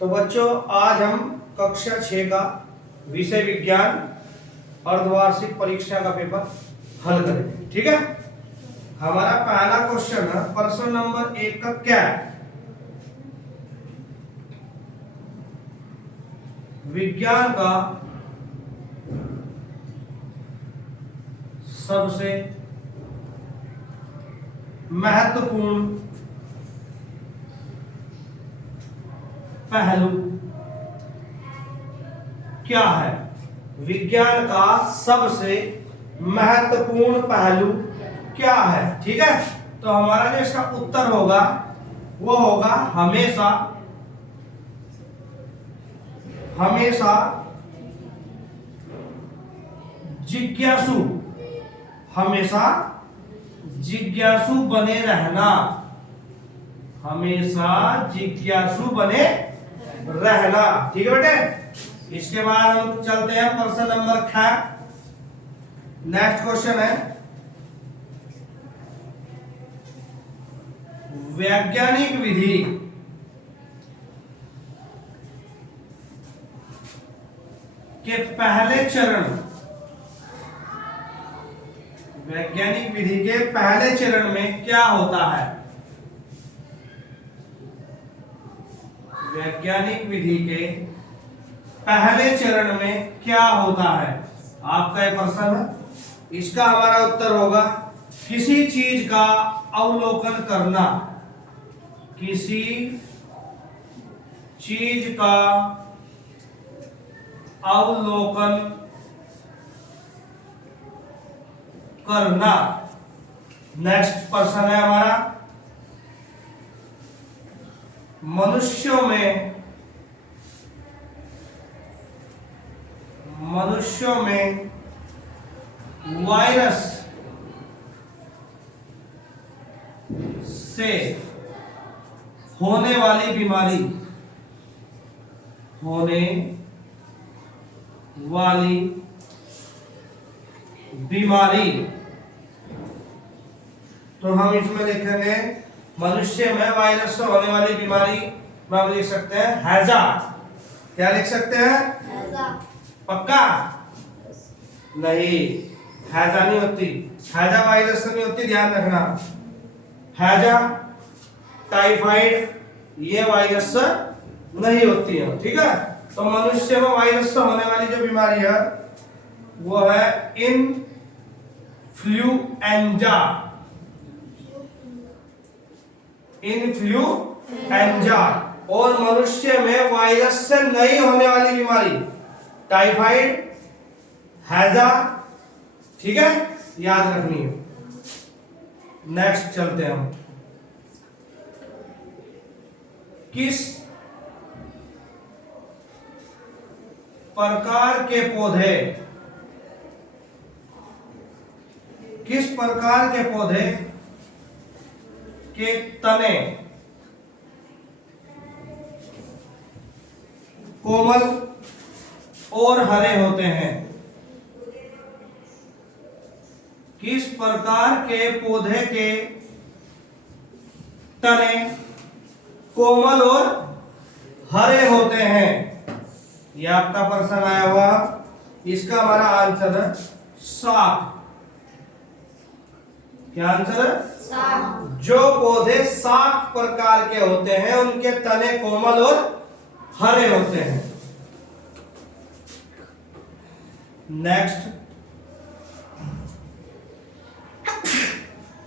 तो बच्चों आज हम कक्षा 6 का विषय विज्ञान अर्धवार्षिक परीक्षा का पेपर हल करेंगे। ठीक है, हमारा पहला क्वेश्चन है प्रश्न नंबर 1 का क्या है? विज्ञान का सबसे महत्वपूर्ण पहलू क्या है? विज्ञान का सबसे महत्वपूर्ण पहलू क्या है? ठीक है, तो हमारा जो इसका उत्तर होगा वो होगा हमेशा जिज्ञासु, हमेशा जिज्ञासु बने रहना, हमेशा जिज्ञासु बने रहना। ठीक है बेटे, इसके बाद हम चलते हैं प्रश्न नंबर 6। नेक्स्ट क्वेश्चन है वैज्ञानिक विधि के पहले चरण, वैज्ञानिक विधि के पहले चरण में क्या होता है? वैज्ञानिक विधि के पहले चरण में क्या होता है? आपका ये प्रश्न है। इसका हमारा उत्तर होगा किसी चीज का अवलोकन करना, किसी चीज का अवलोकन करना। नेक्स्ट प्रश्न है हमारा मनुष्यों में वायरस से होने वाली बीमारी, तो हम इसमें लिखेंगे मनुष्य में वायरस से होने वाली बीमारी में हम लिख सकते हैं हैजा। क्या लिख सकते हैं? हैजा। पक्का? नहीं, हैजा नहीं होती, हैजा वायरस से नहीं होती, ध्यान रखना। हैजा, टाइफाइड ये वायरस से नहीं होती है। ठीक है, तो मनुष्य में वायरस से होने वाली जो बीमारी है वो है इन्फ्लुएंजा। और मनुष्य में वायरस से नहीं होने वाली बीमारी टाइफाइड, हैजा। ठीक है, याद रखनी है। नेक्स्ट चलते हैं हम। किस प्रकार के पौधे के तने कोमल और हरे होते हैं? किस प्रकार के पौधे के तने कोमल और हरे होते हैं? यह आपका प्रश्न आया हुआ। इसका हमारा आंसर है साग। क्या आंसर है? साग। जो पौधे साग प्रकार के होते हैं उनके तने कोमल और हरे होते हैं। नेक्स्ट,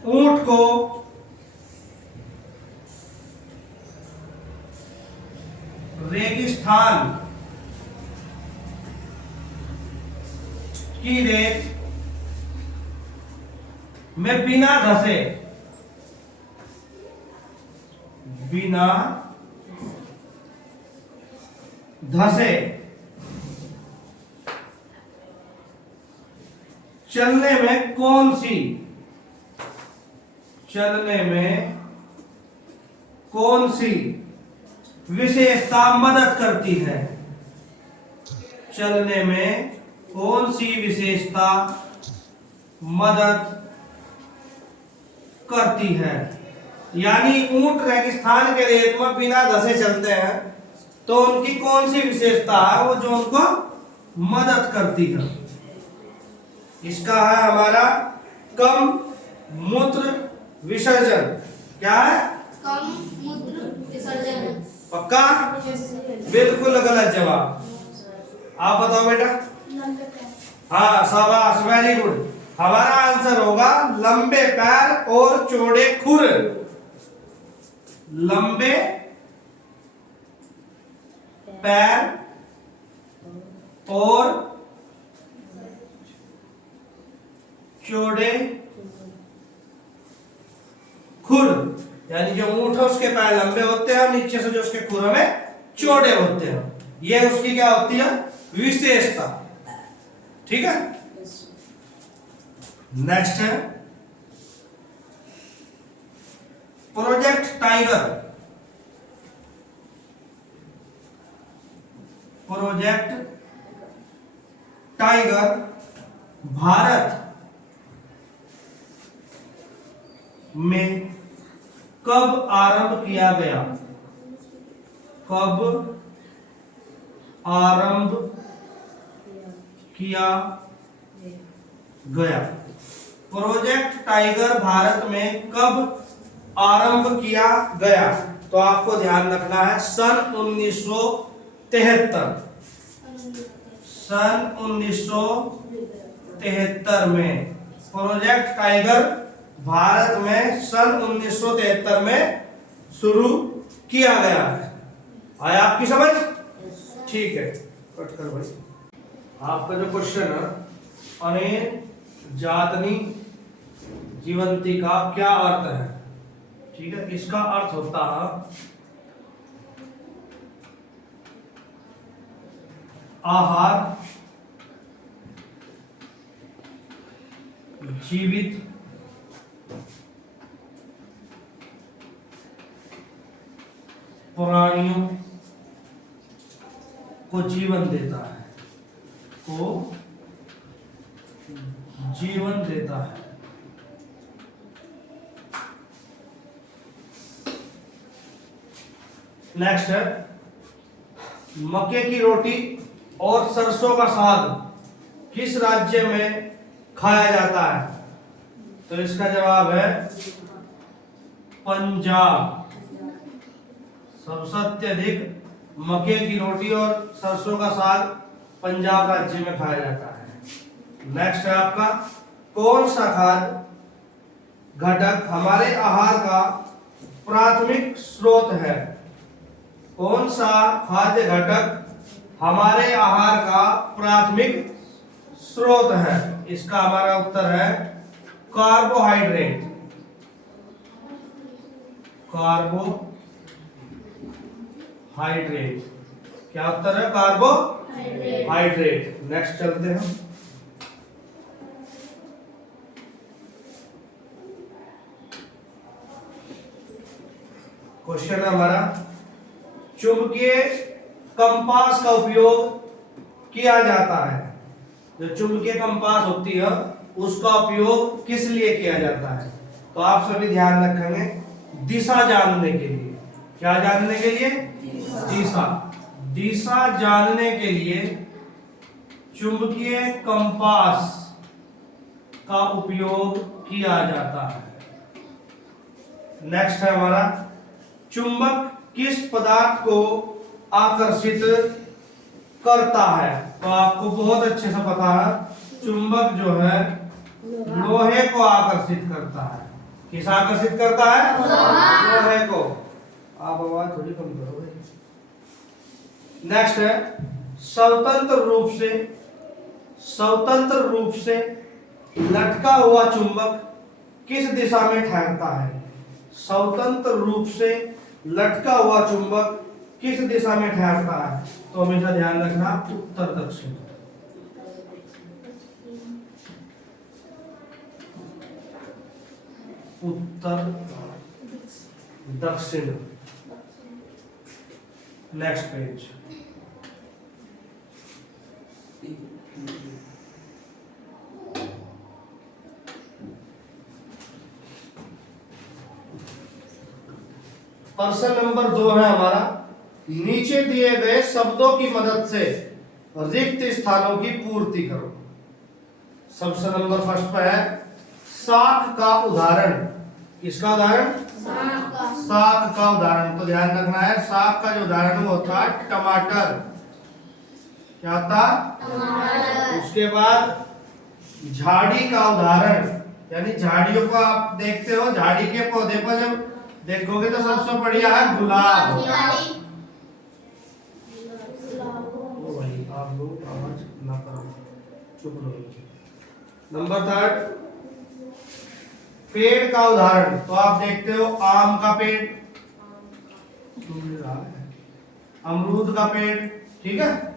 ऊंट को रेगिस्तान की रेत में बिना धसे चलने में कौन सी विशेषता मदद करती है? चलने में कौन सी विशेषता मदद करती है? यानी ऊंट रेगिस्तान के रेत में बिना धसे चलते हैं तो उनकी कौन सी विशेषता है वो जो उनको मदद करती है? इसका है हमारा कम मूत्र विसर्जन। क्या है? कम मूत्र विसर्जन। पक्का? बिल्कुल गलत जवाब। आप बताओ बेटा। हाँ शाबाश, वेरी गुड। हमारा आंसर होगा लंबे पैर और चौड़े खुर। लंबे पैर और चौड़े खुर, यानी जो ऊंट है उसके पैर लंबे होते हैं, नीचे से जो उसके खुर में चौड़े होते हैं। ये उसकी क्या होती है? विशेषता। ठीक है। नेक्स्ट है project tiger. Project tiger Bharat में कब आरंभ किया गया? कब आरंभ किया गया? प्रोजेक्ट टाइगर भारत में कब आरंभ किया गया? तो आपको ध्यान रखना है सन 1973। सन 1973 में प्रोजेक्ट टाइगर भारत में सन 1973 में शुरू किया गया है। आया आपकी समझ? ठीक है, कट कर भाई। आपका जो क्वेश्चन है अनेर जातनी जीवंती का क्या अर्थ है? ठीक है, इसका अर्थ होता है आहार जीवित प्राणियों को जीवन देता है, को जीवन देता है। नेक्स्ट है मक्के की रोटी और सरसों का साग किस राज्य में खाया जाता है? तो इसका जवाब है पंजाब। सबसे अत्यधिक मक्के की रोटी और सरसों का साग पंजाब राज्य में खाया जाता है। नेक्स्ट है आपका कौन सा खाद्य घटक हमारे आहार का प्राथमिक स्रोत है? कौन सा खाद्य घटक हमारे आहार का प्राथमिक स्रोत है? इसका हमारा उत्तर है कार्बोहाइड्रेट। कार्बोहाइड्रेट। क्या उत्तर है? कार्बोहाइड्रेट। नेक्स्ट चलते हैं। क्वेश्चन है हमारा चुंबकीय कंपास का उपयोग किया जाता है। जो चुंबकीय कंपास होती है उसका उपयोग किस लिए किया जाता है? तो आप सभी ध्यान रखेंगे दिशा जानने के लिए। क्या जानने के लिए? दिशा। दिशा जानने के लिए चुंबकीय कंपास का उपयोग किया जाता है। नेक्स्ट है हमारा चुंबक किस पदार्थ को आकर्षित करता है? तो आपको बहुत अच्छे से पता है चुंबक जो है लोहे को आकर्षित करता है। किस आकर्षित करता है? लोहे को। आप आवाज थोड़ी कम करो भाई। नेक्स्ट है स्वतंत्र रूप से लटका हुआ चुंबक किस दिशा में ठहरता है? स्वतंत्र रूप से लटका हुआ चुंबक किस दिशा में ठहरता है? तो हमेशा ध्यान रखना उत्तर दक्षिण। उत्तर दक्षिण। Next page. प्रश्न नंबर 2 है हमारा नीचे दिए गए शब्दों की मदद से रिक्त स्थानों की पूर्ति करो। सबसे नंबर फर्स्ट पे है साग का उदाहरण। किसका उदाहरण? साग का उदाहरण। तो ध्यान रखना है, साग का जो उदाहरण होता है टमाटर। क्या था? टमाटर। उसके बाद झाड़ी का उदाहरण, यानी झाड़ियों को आप देखते हो, झाड़ी के पौधे पर जब देखोगे तो सबसे बढ़िया है गुलाब। आप लोग आवाज ना करो, चुप रहो। नंबर थर्ड पेड़ का उदाहरण। तो आप देखते हो आम का पेड़, अमरूद का पेड़, ठीक है।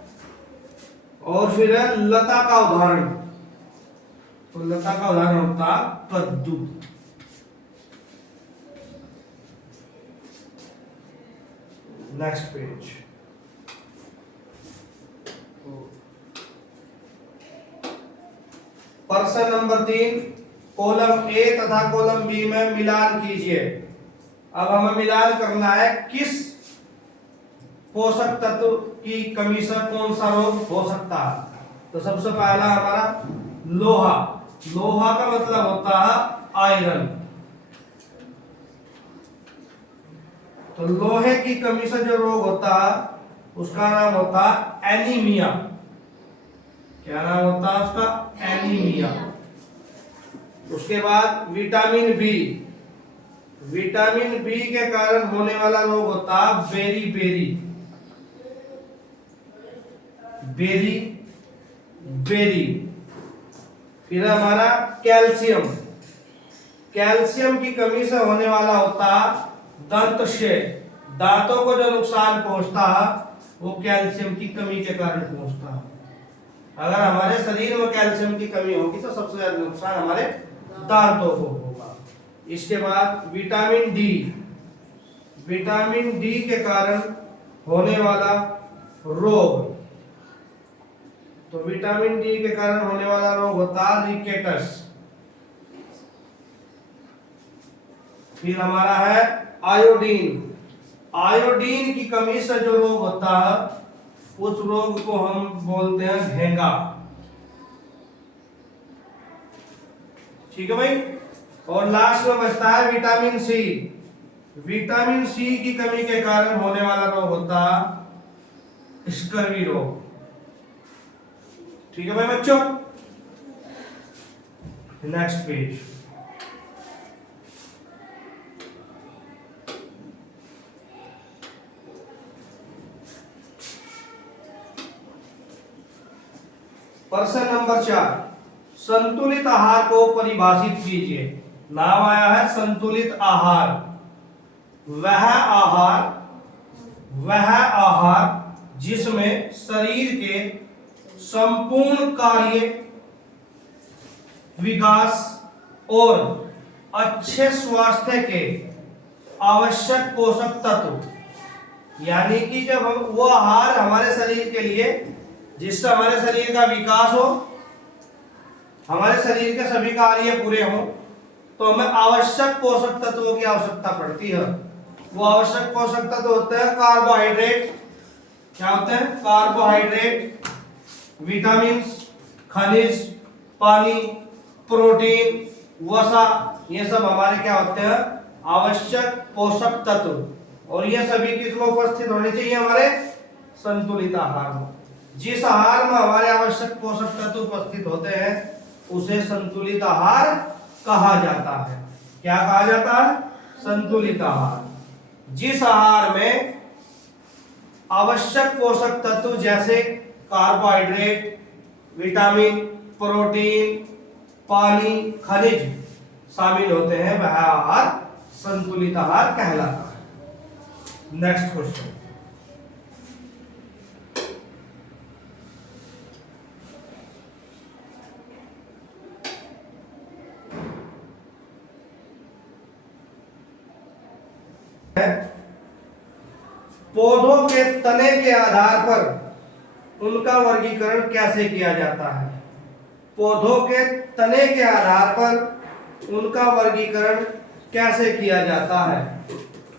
और फिर है लता का उदाहरण। तो लता का उदाहरण होता कद्दू। Next page. प्रश्न नंबर 3 कॉलम ए तथा कॉलम बी में मिलान कीजिए। अब हमें मिलान करना है किस पोषक तत्व की कमी से कौन सा रोग हो सकता है। तो सबसे पहला हमारा लोहा। लोहा का मतलब होता है आयरन। तो लोहे की कमी से जो रोग होता है उसका नाम होता है एनीमिया। क्या नाम होता है उसका? एनीमिया। उसके बाद विटामिन बी। विटामिन बी के कारण होने वाला रोग होता है बेरी बेरी। Berry berry. फिर हमारा कैल्शियम। कैल्शियम की कमी से होने वाला होता है दंत क्षय। दांतों को जो नुकसान पहुंचता है वो कैल्शियम की कमी के कारण पहुंचता है। अगर हमारे शरीर में कैल्शियम की कमी होगी तो सबसे ज्यादा नुकसान हमारे दांतों को होगा। इसके बाद विटामिन डी। विटामिन डी के कारण होने वाला रोग, तो विटामिन डी के कारण होने वाला रोग होता है रिकेटस। फिर हमारा है आयोडीन। आयोडीन की कमी से जो रोग होता है उस रोग को हम बोलते हैं घेंगा। ठीक है भाई। और लास्ट में बचता है विटामिन सी। विटामिन सी की कमी के कारण होने वाला रोग होता है स्कर्वी रोग। ठीक है भाई बच्चों। Next page. प्रश्न नंबर 4 संतुलित आहार को परिभाषित कीजिए। नाम आया है संतुलित आहार। वह आहार जिसमें शरीर के संपूर्ण कार्य विकास और अच्छे स्वास्थ्य के आवश्यक पोषक तत्व, यानी कि जब हम वो आहार हमारे शरीर के लिए जिससे हमारे शरीर का विकास हो, हमारे शरीर के सभी कार्य पूरे हों, तो हमें आवश्यक पोषक तत्वों की आवश्यकता पड़ती है। वो आवश्यक पोषक तत्व होते हैं कार्बोहाइड्रेट। क्या होते हैं? कार्बोहाइड्रेट, विटामिन, खनिज, पानी, प्रोटीन, वसा, ये सब हमारे क्या होते हैं? आवश्यक पोषक तत्व। और ये सभी किसमें उपस्थित होने चाहिए? हमारे संतुलित आहार में। जिस आहार में हमारे आवश्यक पोषक तत्व उपस्थित होते हैं उसे संतुलित आहार कहा जाता है। क्या कहा जाता है? संतुलित आहार। जिस आहार में आवश्यक पोषक तत्व जैसे कार्बोहाइड्रेट, विटामिन, प्रोटीन, पानी, खनिज शामिल होते हैं वह आहार संतुलित आहार कहलाता है। Next question. पौधों के तने के आधार पर उनका वर्गीकरण कैसे किया जाता है? पौधों के तने के आधार पर उनका वर्गीकरण कैसे किया जाता है?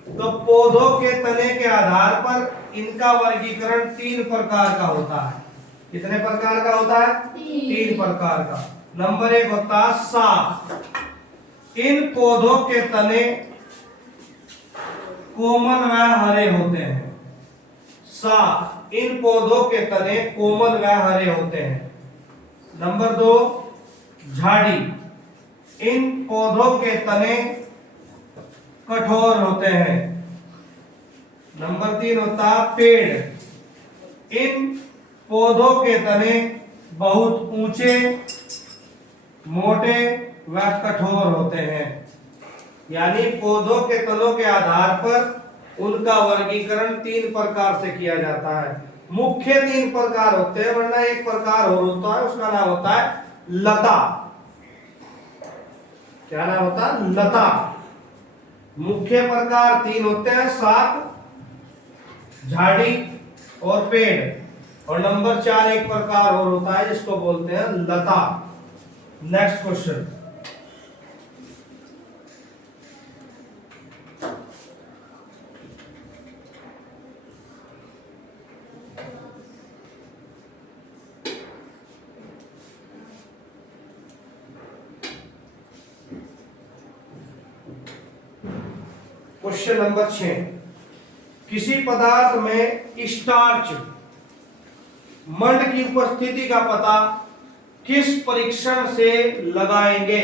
तो पौधों के तने के आधार पर इनका वर्गीकरण 3 प्रकार का होता है। कितने प्रकार का होता है? 3 प्रकार का। नंबर 1 होता है साफ। इन पौधों के तने कोमल व हरे होते हैं। साफ, इन पौधों के तने कोमल व हरे होते हैं। नंबर 2 झाड़ी। इन पौधों के तने कठोर होते हैं। नंबर 3 होता है पेड़। इन पौधों के तने बहुत ऊंचे, मोटे व कठोर होते हैं। यानी पौधों के तनों के आधार पर उनका वर्गीकरण 3 प्रकार से किया जाता है। मुख्य 3 प्रकार होते हैं, वरना एक प्रकार और होता है, उसका नाम होता है लता। क्या नाम होता है? लता। मुख्य प्रकार 3 होते हैं, साग, झाड़ी और पेड़। और नंबर 4 एक प्रकार और होता है जिसको बोलते हैं लता। Next question. Question number 6। किसी पदार्थ में स्टार्च मंड की उपस्थिति का पता किस परीक्षण से लगाएंगे?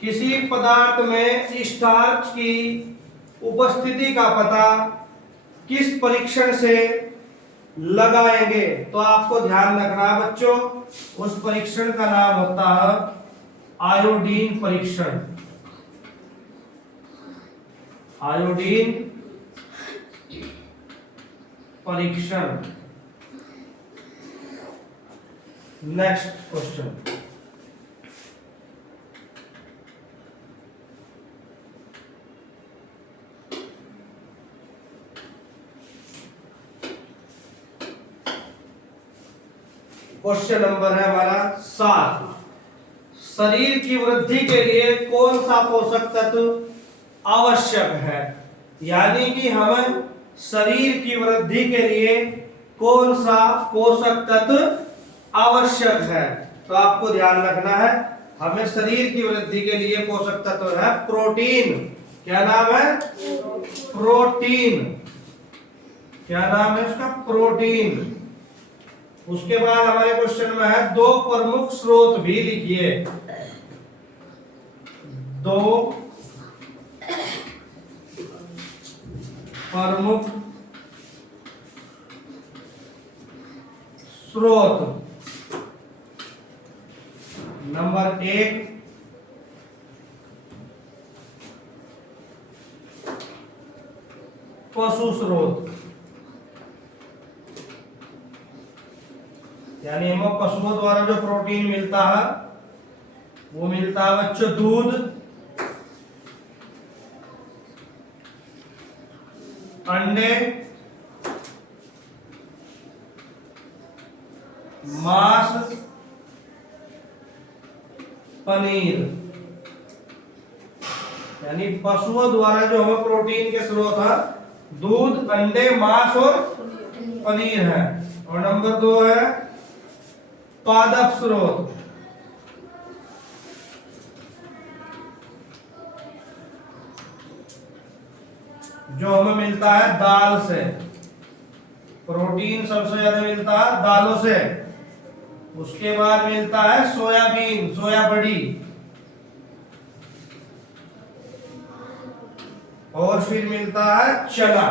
किसी पदार्थ में स्टार्च की उपस्थिति का पता किस परीक्षण से लगाएंगे? तो आपको ध्यान रखना है बच्चों, उस परीक्षण का नाम होता है आयोडीन परीक्षण। आयोडीन परीक्षण। Next question. क्वेश्चन नंबर है हमारा 7। शरीर की वृद्धि के लिए कौन सा पोषक तत्व आवश्यक है? यानी कि हमें शरीर की वृद्धि के लिए कौन सा पोषक तत्व आवश्यक है? तो आपको ध्यान रखना है, हमें शरीर की वृद्धि के लिए पोषक तत्व है प्रोटीन। क्या नाम है? प्रोटीन। क्या नाम है उसका? प्रोटीन। उसके बाद हमारे क्वेश्चन में है 2 प्रमुख स्रोत भी लिखिए। 2 प्रमुख स्रोत। नंबर 1 पशु स्रोत, यानी हमें पशुओं द्वारा जो प्रोटीन मिलता है वो मिलता है बच्चों दूध, अंडे, मांस, पनीर। यानी पशुओं द्वारा जो हमें प्रोटीन के स्रोत है दूध, अंडे, मांस और पनीर है। और नंबर 2 है पादप स्रोत। जो हमें मिलता है दाल से। प्रोटीन सबसे ज्यादा मिलता है दालों से। उसके बाद मिलता है सोयाबीन, सोया बड़ी। और फिर मिलता है चना।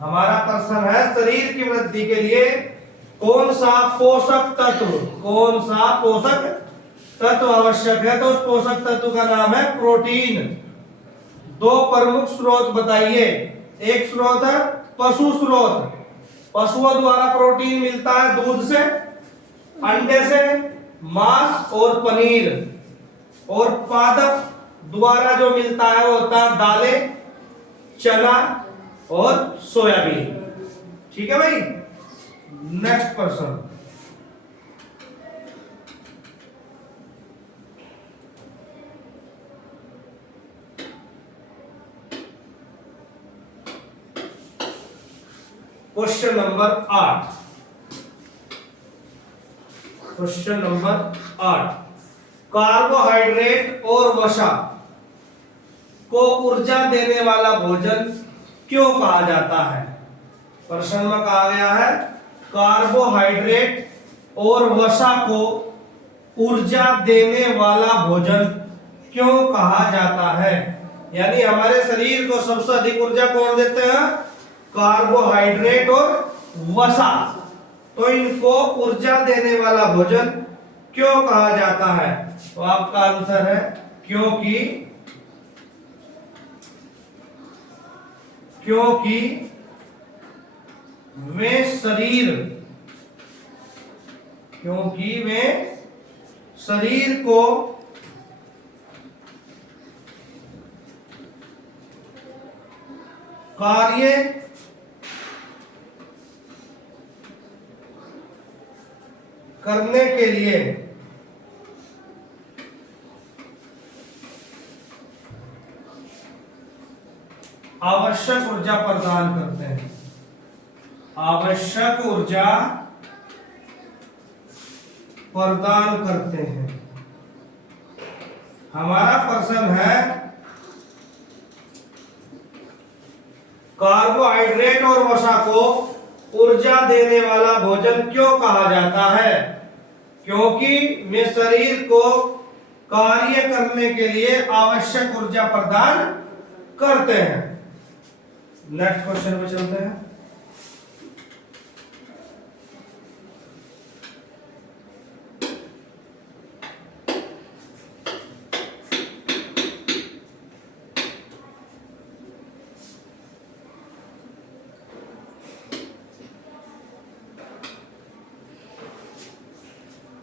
हमारा प्रश्न है शरीर की वृद्धि के लिए कौन सा पोषक तत्व, कौन सा पोषक तत्व आवश्यक है? तो उस पोषक तत्व का नाम है प्रोटीन। 2 प्रमुख स्रोत बताइए। एक स्रोत है पशु स्रोत। पशुओं द्वारा प्रोटीन मिलता है दूध से, अंडे से, मांस और पनीर। और पादप द्वारा जो मिलता है वो होता है दालें, चना और सोयाबीन। ठीक है भाई। Next person. Question number 8। Question number 8, carbohydrate और वसा को ऊर्जा देने वाला भोजन क्यों कहा जाता है? प्रश्न में कहा गया है कार्बोहाइड्रेट और वसा को ऊर्जा देने वाला भोजन क्यों कहा जाता है? यानी हमारे शरीर को सबसे अधिक ऊर्जा कौन देते हैं? कार्बोहाइड्रेट और वसा। तो इनको ऊर्जा देने वाला भोजन क्यों कहा जाता है? तो आपका आंसर है क्योंकि वे शरीर को कार्य करने के लिए आवश्यक ऊर्जा प्रदान करते हैं। आवश्यक ऊर्जा प्रदान करते हैं। हमारा प्रश्न है कार्बोहाइड्रेट और वसा को ऊर्जा देने वाला भोजन क्यों कहा जाता है? क्योंकि वे शरीर को कार्य करने के लिए आवश्यक ऊर्जा प्रदान करते हैं। नेक्स्ट क्वेश्चन पे चलते हैं।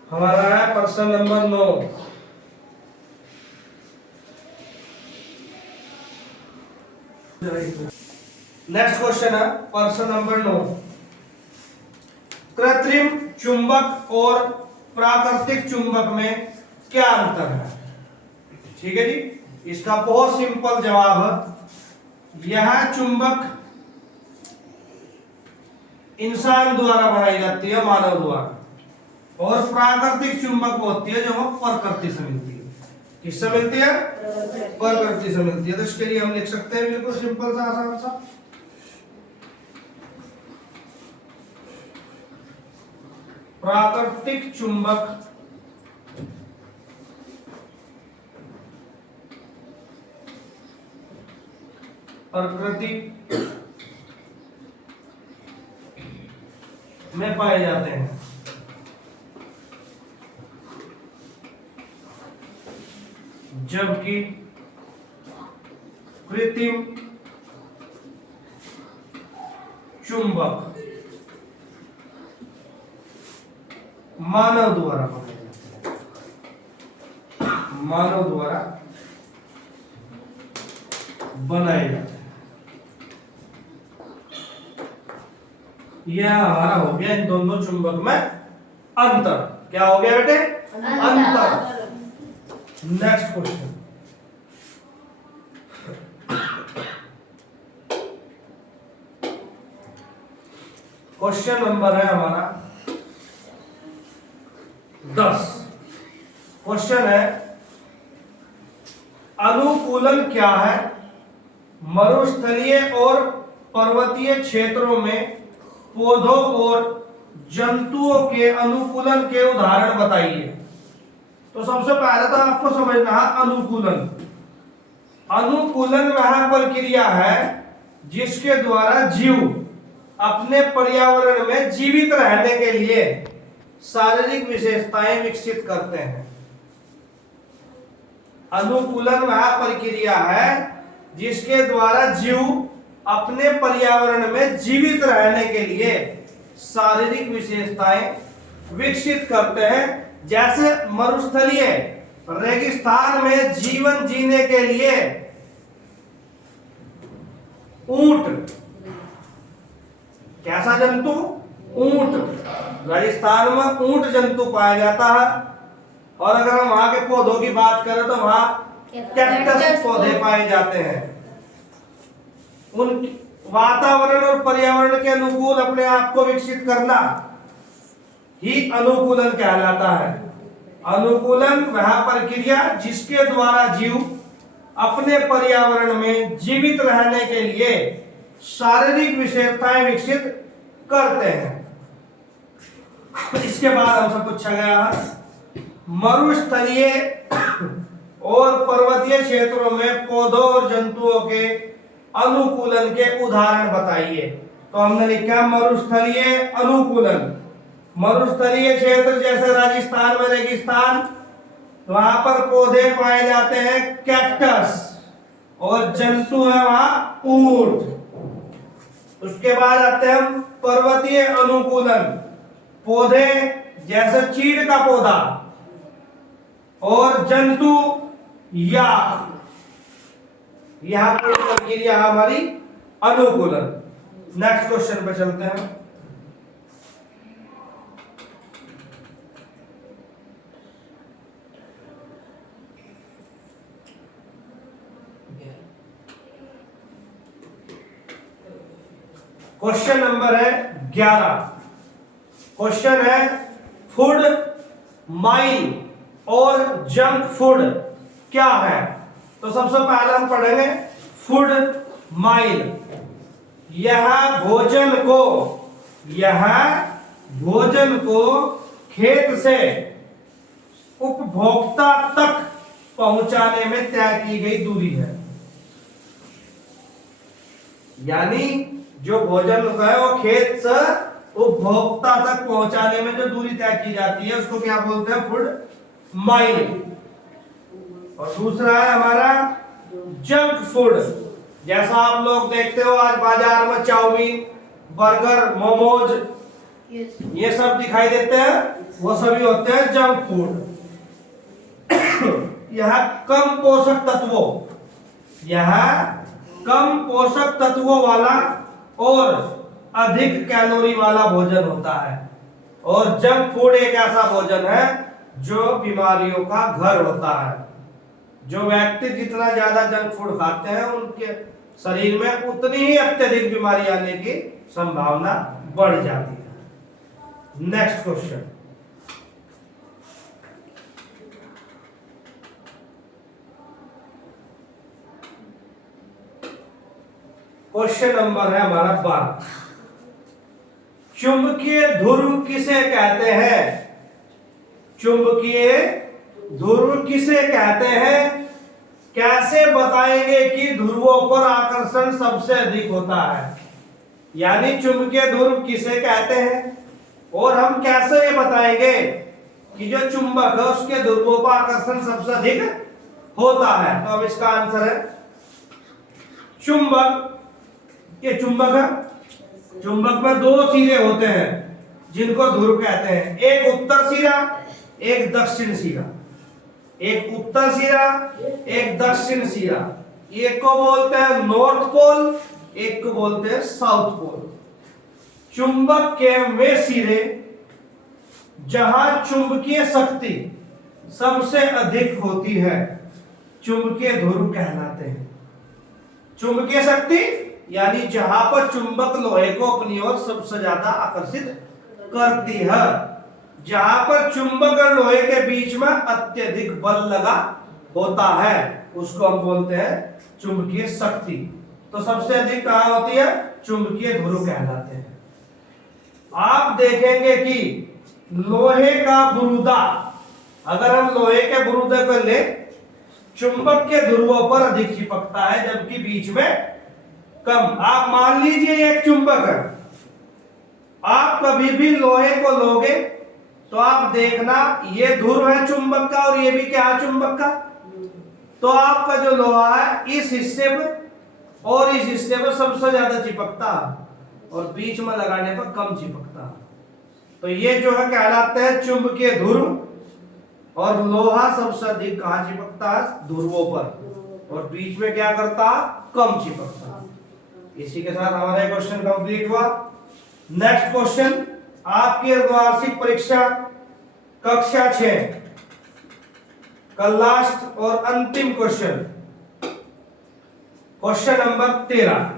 हमारा है प्रश्न नंबर 9। नेक्स्ट क्वेश्चन है प्रश्न नंबर 9, कृत्रिम चुंबक और प्राकृतिक चुंबक में क्या अंतर है? ठीक है जी, इसका बहुत सिंपल जवाब है, यह चुंबक इंसान द्वारा बनाई जाती है, मानव द्वारा, और प्राकृतिक चुंबक होती है जो हमें प्रकृति से मिलती है। किससे मिलती है? प्रकृति से मिलती है। तो इसके लिए हम लिख सकते हैं बिल्कुल सिंपल सा आसान सा, प्राकृतिक चुंबक प्रकृति में पाए जाते हैं, जबकि कृत्रिम चुंबक मानव द्वारा बनाए जाते हैं, मानव द्वारा बनाए जाते हैं। यह हमारा हो गया इन दोनों चुंबक में अंतर। क्या हो गया बेटे? अंतर। नेक्स्ट क्वेश्चन, क्वेश्चन नंबर है हमारा 10। क्वेश्चन है अनुकूलन क्या है? मरुस्थलीय और पर्वतीय क्षेत्रों में पौधों और जंतुओं के अनुकूलन के उदाहरण बताइए। तो सबसे पहले तो आपको समझना है अनुकूलन। अनुकूलन वह प्रक्रिया है जिसके द्वारा जीव अपने पर्यावरण में जीवित रहने के लिए शारीरिक विशेषताएं विकसित करते हैं। अनुकूलन वह प्रक्रिया है जिसके द्वारा जीव अपने पर्यावरण में जीवित रहने के लिए शारीरिक विशेषताएं विकसित करते हैं। जैसे मरुस्थलीय रेगिस्तान में जीवन जीने के लिए ऊंट, कैसा जंतु? ऊंट। राजस्थान में ऊंट जंतु पाया जाता है। और अगर हम वहां के पौधों की बात करें तो वहां कैक्टस पौधे पाए जाते हैं। वातावरण और पर्यावरण के अनुकूल अपने आप को विकसित करना ही अनुकूलन कहलाता है। अनुकूलन वह प्रक्रिया जिसके द्वारा जीव अपने पर्यावरण में जीवित रहने के लिए शारीरिक विशेषताएं विकसित करते हैं। इसके बाद हमसे पूछा गया मरुस्थलीय और पर्वतीय क्षेत्रों में पौधों और जंतुओं के अनुकूलन के उदाहरण बताइए। तो हमने लिखा मरुस्थलीय अनुकूलन। मरुस्थलीय क्षेत्र जैसे राजस्थान में रेगिस्तान, वहां पर पौधे पाए जाते हैं कैक्टस, और जंतु है वहां ऊंट। उसके बाद आते हैं हम पर्वतीय अनुकूलन। पौधे जैसे चीड़ का पौधा और जंतु याक। यहां पर प्रक्रिया हमारी अनुकूलन। नेक्स्ट क्वेश्चन पे चलते हैं। क्वेश्चन नंबर है 11। क्वेश्चन है फूड माइल और जंक फूड क्या है। तो सबसे पहले हम पढ़ेंगे फूड माइल। यह भोजन को खेत से उपभोक्ता तक पहुंचाने में तय की गई दूरी है। यानी जो भोजन है वो खेत से उपभोक्ता तक पहुंचाने में जो दूरी तय की जाती है उसको क्या बोलते हैं, फूड माइल। और दूसरा है हमारा जंक फूड। जैसा आप लोग देखते हो आज बाजार में चाउमीन, बर्गर, मोमोज ये सब दिखाई देते हैं, वो सभी होते हैं जंक फूड। यह कम पोषक तत्वों वाला और अधिक कैलोरी वाला भोजन होता है। और जंक फूड एक ऐसा भोजन है जो बीमारियों का घर होता है। जो व्यक्ति जितना ज्यादा जंक फूड खाते हैं उनके शरीर में उतनी ही अत्यधिक बीमारी आने की संभावना बढ़ जाती है। Next question. क्वेश्चन नंबर है हमारा 12। चुंबकीय ध्रुव किसे कहते हैं? चुंबकीय ध्रुव किसे कहते हैं? कैसे बताएंगे कि ध्रुवों पर आकर्षण सबसे अधिक होता है? यानी चुंबकीय ध्रुव किसे कहते हैं और हम कैसे ये बताएंगे कि जो चुंबक है उसके ध्रुवों पर आकर्षण सबसे अधिक होता है? तो अब इसका आंसर है चुंबक। ये चुंबक है। चुंबक में दो सिरे होते हैं जिनको ध्रुव कहते हैं। एक उत्तर सिरा, एक दक्षिण सिरा। एक उत्तर सिरा, एक दक्षिण सिरा। एक को बोलते हैं नॉर्थ पोल, एक को बोलते हैं साउथ पोल। चुंबक के वे सिरे जहां चुंबकीय शक्ति सबसे अधिक होती है चुंबकीय ध्रुव कहलाते हैं। चुंबकीय शक्ति यानी जहां पर चुंबक लोहे को अपनी ओर सबसे ज्यादा आकर्षित करती है, जहां पर चुंबक और लोहे के बीच में अत्यधिक बल लगा होता है, उसको हम बोलते हैं चुंबकीय शक्ति। तो सबसे अधिक कहां होती है? चुंबकीय ध्रुव कहलाते हैं। आप देखेंगे कि लोहे का बुरूदा, अगर हम लोहे के बुरूदे को ले, चुंबक के ध्रुवों पर अधिक चिपकता है जबकि बीच में कम। आप मान लीजिए एक चुंबक है, आप कभी भी लोहे को लोगे तो आप देखना ये ध्रुव है चुंबक का और ये भी क्या है चुंबक का। तो आपका जो लोहा है इस हिस्से में और इस हिस्से में सबसे ज्यादा चिपकता है और बीच में लगाने पर कम चिपकता है। तो ये जो है कहलाते हैं चुंबकीय ध्रुव। और लोहा सबसे अधिक कहां चिपकता है? ध्रुवों पर, और बीच में क्या करता? कम चिपकता। इसी के साथ हमारा क्वेश्चन कंप्लीट हुआ। नेक्स्ट क्वेश्चन आपकी वार्षिक परीक्षा कक्षा 6 का लास्ट और अंतिम क्वेश्चन, क्वेश्चन नंबर 13।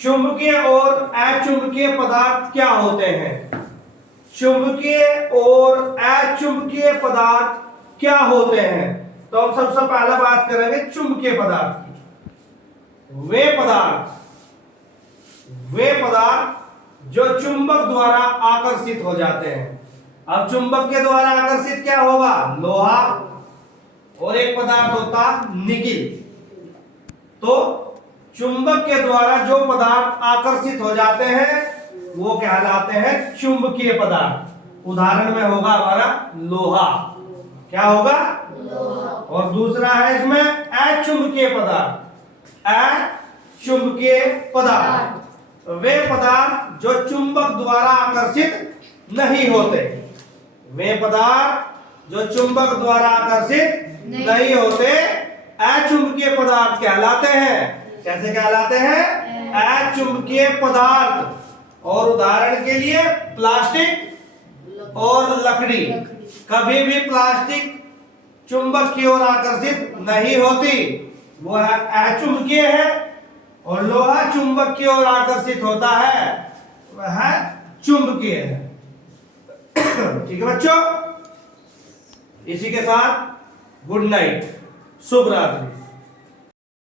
चुंबकीय और अचुंबकीय पदार्थ क्या होते हैं? चुंबकीय और अचुंबकीय पदार्थ क्या होते हैं? तो हम सबसे पहले बात करेंगे चुंबकीय पदार्थ की। वे पदार्थ जो चुंबक द्वारा आकर्षित हो जाते हैं। अब चुंबक के द्वारा आकर्षित क्या होगा? लोहा, और एक पदार्थ होता निकिल। तो चुंबक के द्वारा जो पदार्थ आकर्षित हो जाते हैं वो कहलाते हैं चुंबकीय पदार्थ। उदाहरण में होगा हमारा लोहा। क्या होगा? लोहा। और दूसरा है इसमें अचुंबकीय पदार्थ। अचुंबकीय पदार्थ वे पदार्थ जो चुंबक द्वारा आकर्षित नहीं होते। वे पदार्थ जो चुंबक द्वारा आकर्षित नहीं होते अचुंबकीय पदार्थ कहलाते हैं। कैसे कहलाते हैं? अचुंबकीय पदार्थ। और उदाहरण के लिए प्लास्टिक और लकड़ी। कभी भी प्लास्टिक चुंबक की ओर आकर्षित नहीं होती, वो है अचुंबकीय है। और लोहा चुंबक की ओर आकर्षित होता है, वह चुंबकीय है। ठीक है बच्चों, इसी के साथ गुड नाइट, शुभ रात्रि।